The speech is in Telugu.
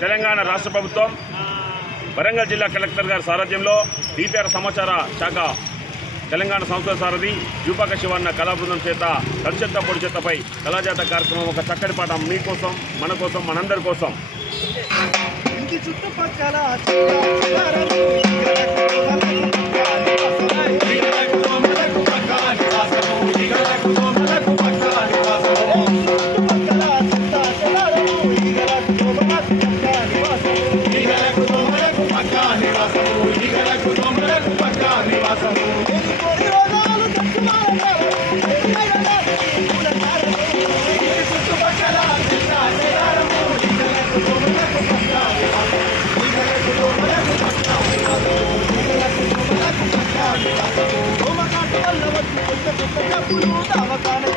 తెలంగాణ రాష్ట్ర ప్రభుత్వం వరంగల్ జిల్లా కలెక్టర్ గారి సారథ్యంలో డిపిఆర్ సమాచార శాఖ తెలంగాణ సంస్థల సారథి యూపక శివన్న కళాబృందం చేత కలుచెత్త పొడి చెత్తపై కళాజాత కార్యక్రమం ఒక చక్కటి పాఠం మీకోసం మన కోసం మనందరి కోసం. అవకాశం